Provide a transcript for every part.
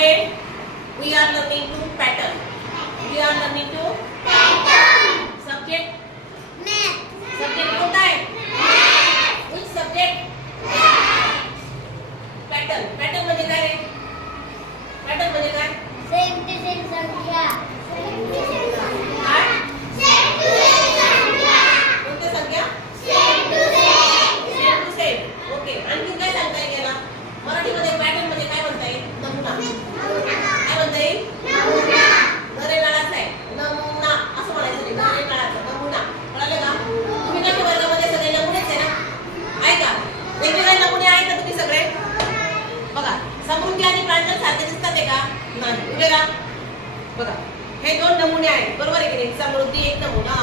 Today we are learning to pattern. We are learning to pattern. Subject? Math. Subject कोणता आहे? Math. Which subject? Math. Pattern. Pattern म्हणजे काय रे? Pattern म्हणजे काय? Same to same संख्या. काय? Same to same संख्या. कोणत्या संख्या? Same to same. Same to same. Okay. आणखी काय सांगता येईल याला? मराठीमध्ये पॅटर्न म्हणजे काय म्हणता येईल? नमुना. काय म्हणता येईल? नमुना. नरे नाळाचा आहे. नमुना असं म्हणायचं नाही. नरे नाळाचा नमुना. कळलं का? तुम्ही कशा वर्गामध्ये सगळे नमुनेच आहे ना? आहे का? वेगवेगळे नमुने आहेत का तुम्ही सगळे? बघा. समृद्धी आणि प्रांजल सारखे दिसतात आहे का? नाही. उभे राहा. बघा. हे दोन नमुने आहेत. बरोबर आहे की नाही? समृद्धी एक नमुना.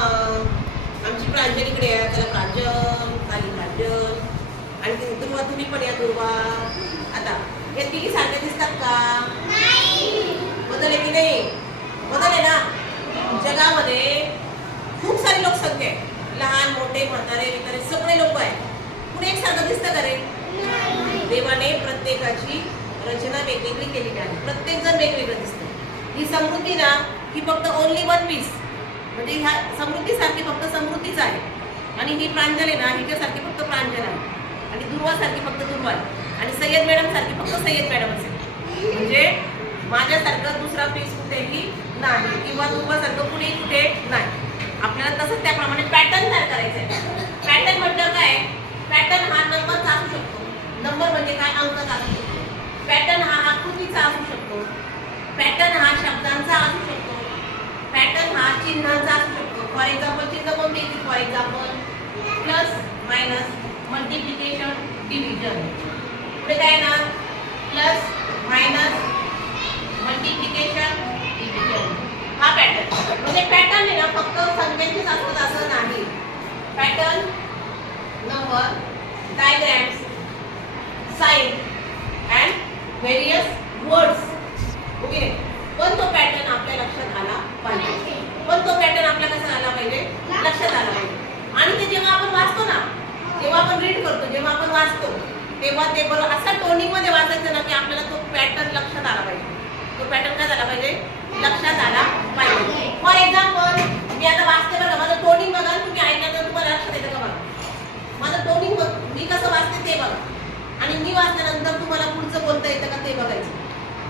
आमची प्रांजल इकडे आहे. त्याला प्रांजल, खाली प्रांजल. आणि दुर्वा तुम्ही पण या दुर्वा. आता हे तिघी सारखे दिसतात का? नाही. बदल आहे की नाही? बदल आहे ना. जगामध्ये खूप सारी लोकसंख्या आहे. लहान मोठे म्हातारे वितारे सगळे लोक आहेत. पुढे एक सारखं दिसतं का रे? नाही. देवाने प्रत्येकाची रचना वेगवेगळी केलेली आहे. प्रत्येक जण वेगवेगळं दिसतं. ही समृद्धी ना ही फक्त ओनली वन पीस. म्हणजे ह्या समृद्धीसारखी फक्त समृद्धीच आहे. आणि ही प्रांजल आहे ना हिच्यासारखी फक्त प्रांजल आहे. आणि दुर्वासारखी फक्त दुर्वा आहे. आणि सय्यद मॅडम सारखी फक्त सय्यद मॅडम असेल. म्हणजे माझ्यासारखं दुसरा पीस कुठेही नाही किंवा दुर्वासारखं कुठेही कुठे नाही. आपल्याला तसंच त्याप्रमाणे पॅटर्न तयार करायचं आहे. पॅटर्न म्हटलं काय? पॅटर्न हा नंबरचा असू शकतो. नंबर म्हणजे काय? अंकाचा असू शकतो. पॅटर्न हा आकृतीचा असू शकतो. पॅटर्न हा शब्दांचा असू शकतो. पॅटर्न हा चिन्हांचा असू शकतो. फॉर एक्झाम्पल चिन्ह कोणते येतील? For example plus minus multiplication division. पुढे काय ना? Plus minus multiplication division. हा पॅटर्न. म्हणजे पॅटर्न आहे ना फक्त संख्यांचेच असतात असं नाही. Pattern number diagrams sign and various words. Okay. पण तो पॅटर्न आपल्या लक्षात आला पाहिजे. पण तो पॅटर्न आपल्या कसा आला पाहिजे? लक्षात आला पाहिजे. आणि ते जेव्हा आपण वाचतो ना जेव्हा आपण रीड करतो जेव्हा आपण वाचतो तेव्हा ते बरोबर असा टोनिंग मध्ये वाचायचं ना की आपल्याला तो पॅटर्न लक्षात आला पाहिजे. तो पॅटर्न काय झाला पाहिजे? लक्षात आला पाहिजे. फॉर एक्झाम्पल मी आता वाचते बघा. माझं टोनिंग बघा. तुम्ही ऐकल्यानंतर तुम्हाला लक्षात येतं का बघा? माझं टोनिंग बघ. मी कसं वाचते ते बघा. आणि मी वाचल्यानंतर तुम्हाला पुढचं बोलता येतं का ते बघायचं.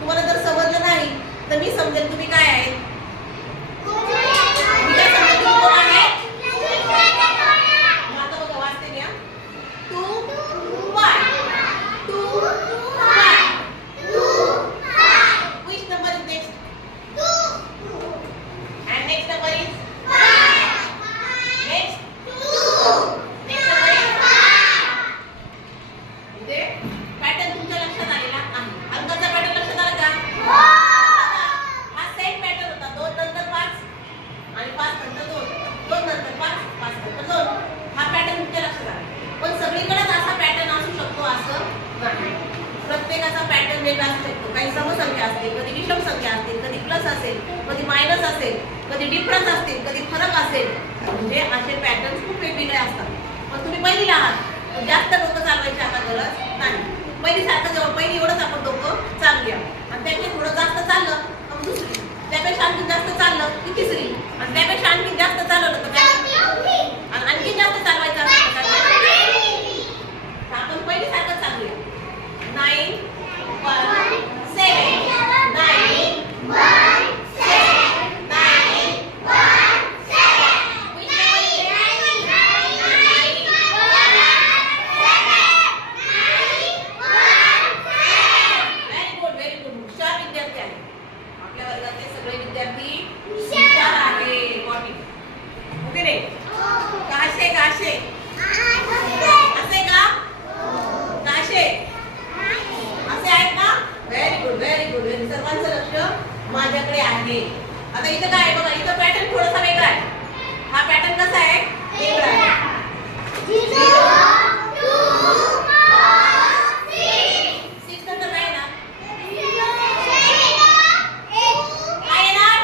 तुम्हाला जर समजलं नाही तर मी समजेल तुम्ही काय आहे. मी काय समजेल तुम्ही कोण आहे. आता बघा वाचते मी. 2 5 2 5 which number is next? 2 and next number is 5 next 2 next number is 5. इथे पॅटर्न तुमच्या लक्षात आलेला आहे. अंकाचा पॅटर्न लक्षात आला का? हो. हा सेम पॅटर्न होता. 2 नंतर 5 आणि 5 नंतर 2 2 नंतर 5 5 नंतर 2. हा पॅटर्न तुमच्या लक्षात आला. पण सगळीकडेच असा पॅटर्न असू शकतो असं नाही. प्रत्येकाचा पॅटर्न वेगळा असू शकतो. काही समसंख्या असतील, कधी विषम संख्या असतील, कधी प्लस असेल, कधी मायनस असेल, कधी डिफरन्स असतील, कधी फरक असेल. म्हणजे असे पॅटर्न खूप वेगवेगळे असतात. पण तुम्ही पहिलीला आहात जास्त डोकं चालवायची आता गरज नाही. पहिलीसारखं जेव्हा पहिली एवढंच आपण डोकं चालूया आणि त्यापेक्षा थोडं जास्त चाललं तर दुसरी, त्यापेक्षा आणखी जास्त चाललं की तिसरी, आणि त्यापेक्षा आणखी जास्त चालवलं तर आणखी जास्त चालवायचं असेल तर आपण पहिलीसारखं चालूया. 9 1 7 9 1 7 9 1 7. Which number is next? 9 1 7. Very good. हुशार विद्यार्थी आहे. आपल्या वर्गातले सगळे विद्यार्थी हुशार आहे. ओके रे? काशे काशे असे का? काशे असे आहेत ना? Very good. सर्वांचं लक्ष माझ्याकडे आहे. आता इथं काय बघा. इथं पॅटर्न थोडासा वेगळा आहे. हा पॅटर्न कसा आहे? वेगळा आहे. 0 2 6 नंतर काय ना? काय येणार?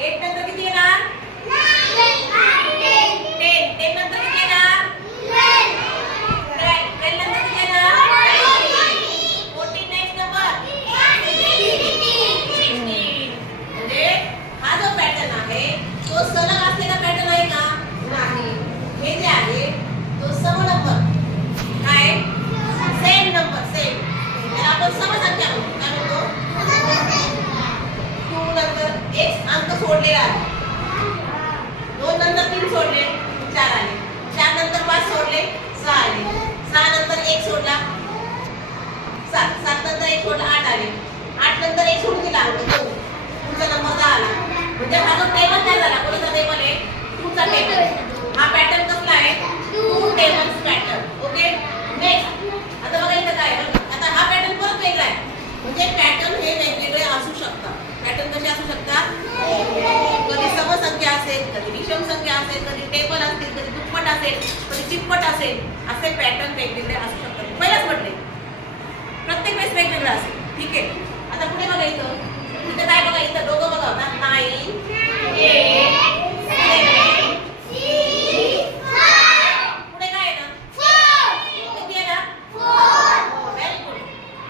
8 नंतर किती येणार? 10 10 नंतर किती येणार? 12 12 नंतर किती येणार? 14 नेक्स्ट नंबर एक म्हटलं 8 आले. 8 नंतर एक सोडून दिला अंक 2. पुढचा नंबर 10 आला. म्हणजे हा जो टेबल तयार झाला कोणता टेबल आहे? 2 चा टेबल. हा पॅटर्न कसला आहे? 2 टेबल्स पॅटर्न. ओके. नेक्स्ट आता बघा इथं काय आहे? आता हा पॅटर्न परत वेगळा आहे. म्हणजे पॅटर्न हे वेगवेगळे असू शकतात. पॅटर्न कसे असू शकतात? कधी समसंख्या असेल, कधी विषम संख्या असेल, कधी टेबल असतील, कधी दुप्पट असेल, कधी तिप्पट असेल. असे पॅटर्न वेगवेगळे असू शकतात. पहिलाच म्हटले प्रत्येक वेळेस वेगवेगळं असेल. ठीक आहे. आता पुढे बघा इथं काय बघा इथं दोघं बघा होता 9 8 7 पुढे काय आहे ना? 4 किती आहे ना? 4 व्हेरी गुड.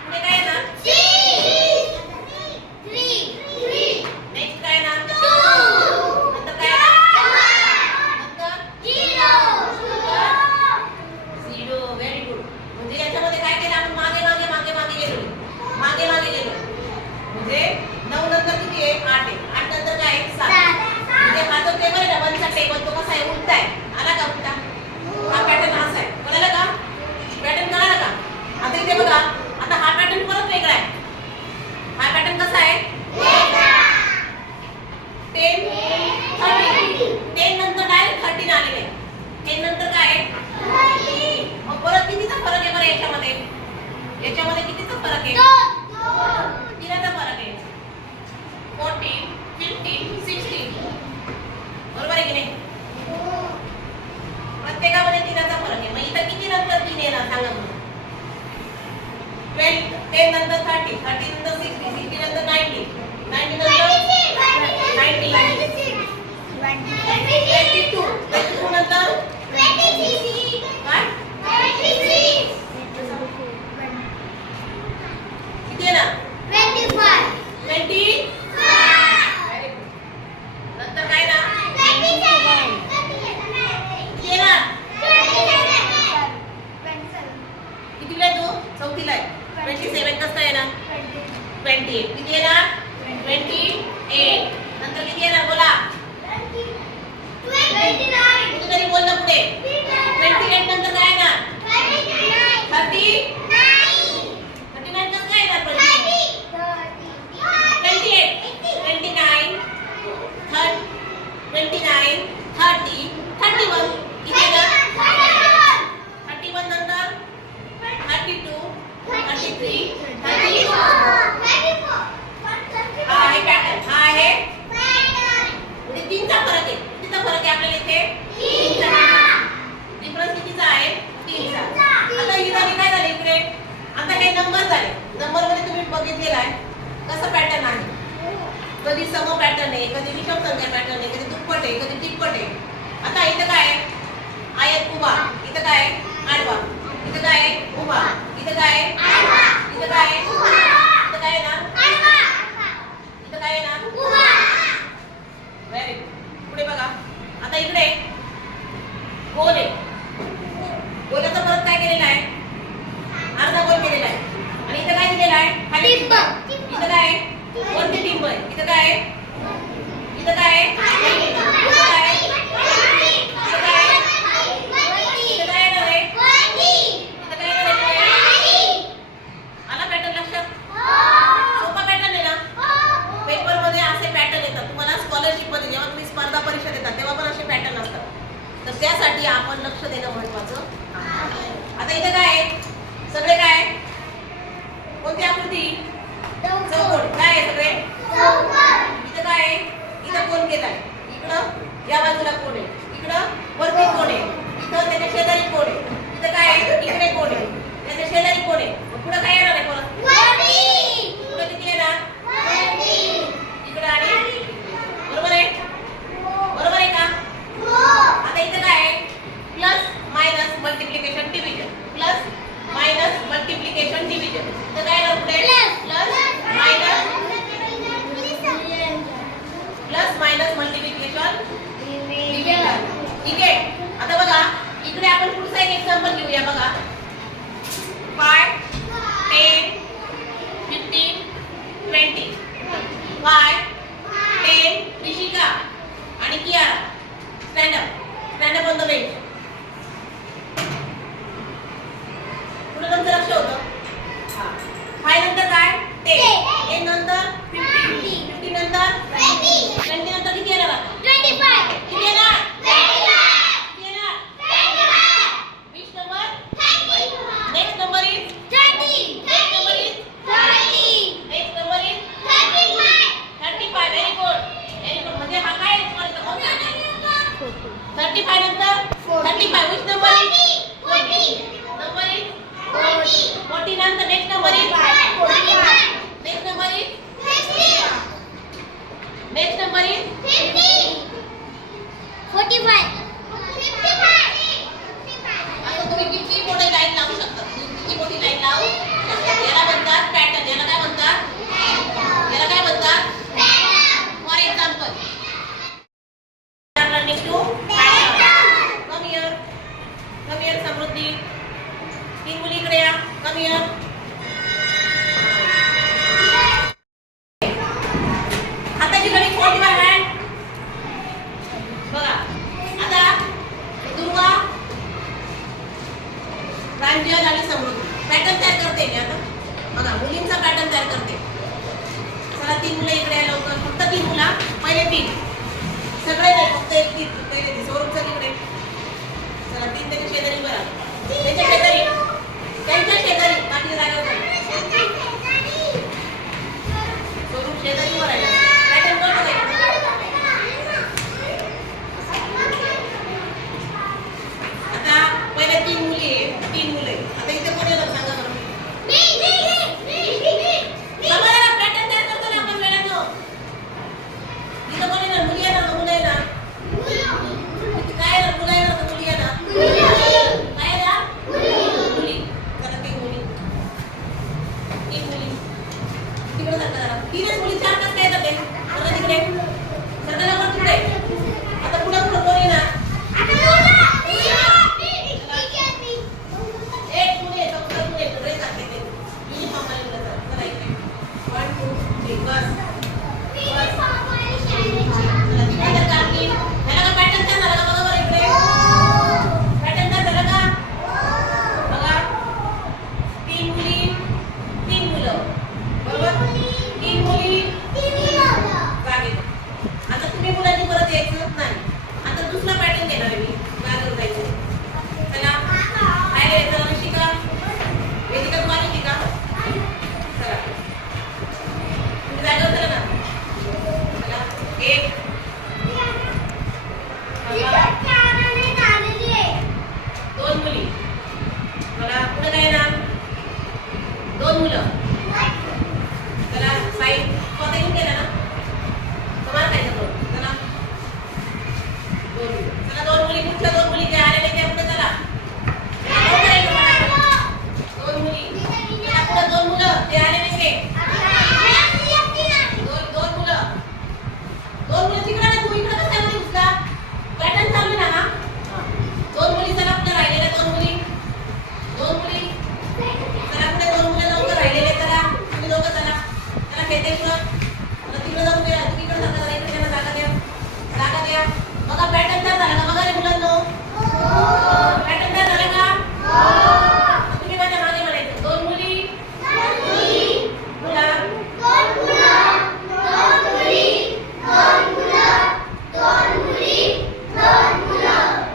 पुढे काय आहे ना? 3 नेक्स्ट काय आहे ना? 2 नंतर काय आहे ना? नंतर 0 व्हेरी गुड. म्हणजे याच्यामध्ये काय केलं आपण? मागे गेलो. म्हणजे 9 नंतर किती आहे? 8 आहे. 8 नंतर काय आहे? 7. म्हणजे हा जो टेबल आहे ना 1 चा टेबल तो कसा आहे? उलटा आहे. आला का उलटा? हा पॅटर्न असा आहे. कळलं का? पॅटर्न कळलं का? आता इथे बघा. आता हा पॅटर्न परत वेगळा आहे. हा पॅटर्न कसा आहे? 10 30. 10 नंतर डायरेक्ट 13 आलेले आहे. 10 नंतर काय आहे? मग परत कितीचा फरक आहे बरं याच्यामध्ये? याच्यामध्ये कितीचा फरक आहे? 3चा फरक आहे. 14 15 16 बरोबर आहे की नाही? प्रत्येकामध्ये 3चा फरक आहे. मग इथं किती नंतर 3 येणार सांगा मला? 12 10 नंतर 30 30 नंतर 60 60 नंतर 90 90 नंतर 90 22 22 नंतर काय? किती आहे ना? 20 नंतर काय ना? किती आहे ना? कितीला आहे तू? चौथीला आहे. 27 कसं आहे ना? 28 किती आहे ना? 28 नंतर किती येणार बोला? कुठेतरी बोल ना पुढे. 28 नंतर काय येणार? 39 कसं काय येणार? 28 29 29 30 31 किती येणार? 31 नंतर 32 33 34 हा आहे पॅटर्न. हा आहे म्हणजे 3चा फरक आहे. कितीचा फरक आहे आपल्याला इथे? 3चा. डिफरन्स कितीचा आहे? 3चा. आता ही झाली काय झाली इकडे? आता हे नंबर झाले. नंबर मध्ये तुम्ही बघितलेला आहे कसं पॅटर्न आहे. कधी सम पॅटर्न आहे, कधी विषम संख्या पॅटर्न आहे, कधी दुप्पट आहे, कधी तिप्पट आहे. आता इथं काय आहे? आयत उभा. इथं काय आहे? आडवा. इथं काय आहे? उभा. इथं काय आहे? आडवा. इथं काय आहे? उभा. इथं काय आहे ना? आडवा. इथं काय आहे ना? उभा. Very good. पुढे बघा. आता इकडे गोल आहे. गोलाचा परत काय केलेला आहे? अर्धा गोल केलेला आहे. आणि इथं काय दिलेलं आहे? खाली टिंब. इथं काय आहे? वरती टिंब आहे. इथं काय आहे? इथं काय आहे? इथं काय आहे? इथं काय आहे? इथं काय येणार आहे? इथं काय येणार आहे? आला पॅटर्न लक्षात? सोपा पॅटर्न आहे ना? पेपर मध्ये असे पॅटर्न येतात. तुम्हाला स्कॉलरशिप मध्ये जेव्हा तुम्ही स्पर्धा परीक्षा देतात तेव्हा पण असे पॅटर्न असतात. तर त्यासाठी आपण लक्ष देणं महत्त्वाचं आहे. आता इथं काय आहे? सगळे काय? कोणती आकृती? चौकोन. काय आहे सगळे? इथं काय आहे? इथं कोण केलाय? इकडं या बाजूला कोण आहे? इकडं वरती कोण आहे? इथं त्याच्या शेजारी कोण आहे? इथं काय आहे? इकडे कोण आहे? त्याच्या शेजारी कोण आहे? पुढे काय येणार आहे परत? पुढे किती येणार? इकडे आणि बरोबर आहे? बरोबर आहे का? आता इथं काय आहे? Plus minus multiplication division. Plus minus multiplication division. तर काय येणार पुढे? Plus minus multiplication division. ठीक आहे. आता बघा इकडे आपण पुढचा एक एक्झाम्पल घेऊया बघा. 5 10 15 20 5 10 ऋषिका आणि Kiara stand up on the bench. पुढे तुमचं लक्ष होतं. 5 नंतर काय? तुम्ही किती मोठी लाईन लावू शकता, किती मोठी लाईन लावू शकता. याला म्हणतात पॅटर्न. याला काय म्हणतात, याला काय म्हणतात. For example running to come here Samruddhi. तीन मुली इकडे या. Come here. हाताची घडी फोल्ड युअर हँड. बघा आता दुर्वा, प्रांजल आणि समृद्धी पॅटर्न तयार करते मी आता. बघा मुलींचा पॅटर्न तयार करते. चला तीन मुलं इकडे या लवकर. फक्त तीन मुला, पहिले तीन, सगळे नाही, फक्त एक तीन. पहिले ती स्वरूप चल इकडे. चला तीन त्याच्या शेजारी बरा, त्याच्या शेजारी, त्यांच्या शेजारी, बाकी जागेवर चला. स्वरूप शेजारी बरायला पॅटर्न कोण बघायचं. आता पहिले तीन मुली आहे, तीन मुलं आहे. आता इथे कोण येणार सांगा बरं. आम्हाला पॅटर्न तयार करतो ना आपण वेळानं. इथं कोण येणार, मुली येणार का मुलं येणार. काय येणार, मुलं येणार का मुली येणार. काय येणार, मुली. चला तीन मुली, तीन मुली तिकडे सरका जरा. तीनच मुली, चार कसं काय येतात ते. सरका तिकडे, सरका लवकर तिकडे. आता पुढं पुढं कोण येणार. एक मुले फक्त मुले ड्रेस घातले ते युनिफॉर्म वाले मुलं. चला इकडे 1 2 3 बस बस. चला तिकडे जर का आपली ह्याला का पॅटर्न तयार झाला का बघा बरं इकडे. पॅटर्न तयार झाला का बघा. तीन मुली, तीन मुलं, बरोबर. तीन मुली जागे. आता तुम्ही मुलांनी परत यायचं नाही. आता दुसरा पॅटर्न घेणार आहे मी. जागेवर जायचं. चला काय यायचं शिका. वेदिका तुम्हाला शिका. चला तुम्ही जागेवर चला ना. चला एक दोन मुली. मला पुढे काय ना दोन मुलं. चला साईड स्वतः येऊन गेला ना तुम्हाला काय दोन. चला दोन मुली. चला दोन मुली. पुढच्या दोन मुली जे आलेले त्या पुढे चला. दोन मुली. चला पुढे दोन मुलं ते आलेले ते. दोन मुलं. दोन मुलं तिकडे ना. तू इकडे कसं मध्ये घुसला. पॅटर्न चालू ना हा. दोन मुली. चला पुढे राहिलेल्या दोन मुली. दोन मुली. चला पुढे दोन मुलं लवकर राहिलेले. चला तुम्ही दोघं चला. चला खेळते पुढं. चला तिकडे जाऊन तुम्ही इकडे जाता जरा. इकडे त्यांना जागा द्या, जागा द्या. बघा पॅटर्न तयार झाला का बघा रे मुलांनो. पॅटर्न तयार झाला का. तुम्ही माझ्या मागे म्हणायचं दोन मुली मुला.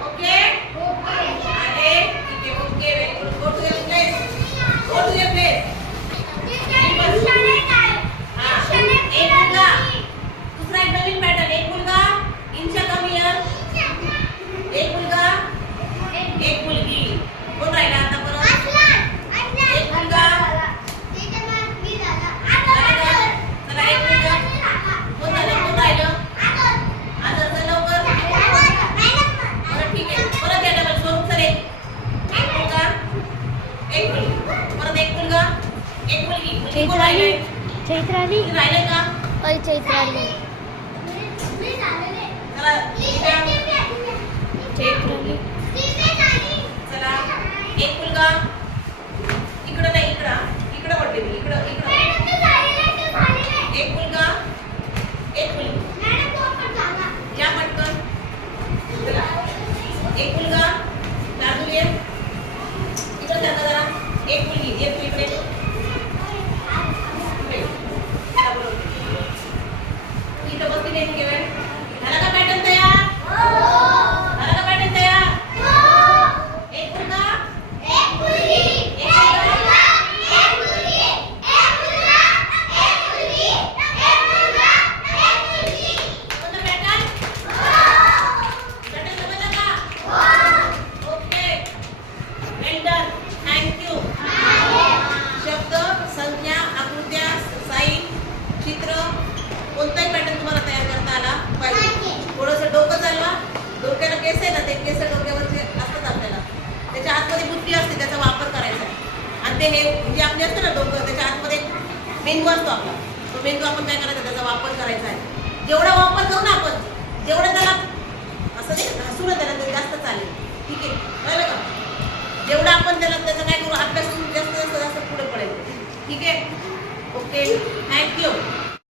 ओके आले ठीक आहे. Okay very good. Go to your place. Go to your place. हा एक मुलगा. दुसरा एक नवीन पॅटर्न. एक मुलगा इंचा कम हिअर. एक मुलगा एक मुलगी. कोण राहिला आता परत. एक मुलगा. चला एक मुलगा. कोण झालं, कोण राहिलं. आदर चल लवकर. बरं ठीक आहे. परत या डबल स्वरूप सर. एक मुलगा एक मुलगी. परत एक मुलगा एक मुलगी. मुलगी कोण राहिलंय. चैत्राली राहिलंय का. चैत्राली चला चैत्राली चला एक मुलगा. इकडं नाही, इकडं इकडं म्हटले मी. इकडं इकडं एक मुलगा एक मुलगी. या पटकन. चला एक मुलगा. दादू ये इकडं सरका जरा. एक मुलगी. एक मुली इकडे. चला बोलवते. इथं बसती नाही इतके वेळ. झाला का पॅटर्न तयार. झाला का पॅटर्न तयार. एक मुलगा एक मुलगा. समजलं पॅटर्न. पॅटर्न समजलं का. मध्ये हे म्हणजे आपले असतं ना डोकं, त्याच्या आतमध्ये एक मेंदू असतो आपला. तो मेंदू आपण काय करायचा, त्याचा वापर करायचा आहे. जेवढा वापर करू ना आपण, जेवढं त्याला असं नाही हसू ना त्याला, ते जास्त चालेल. ठीक आहे, कळलं का? जेवढं आपण त्याला त्याचा काय करू, अभ्यास करून जास्त जास्त जास्त पुढे पडेल. ठीक आहे, ओके, थँक्यू.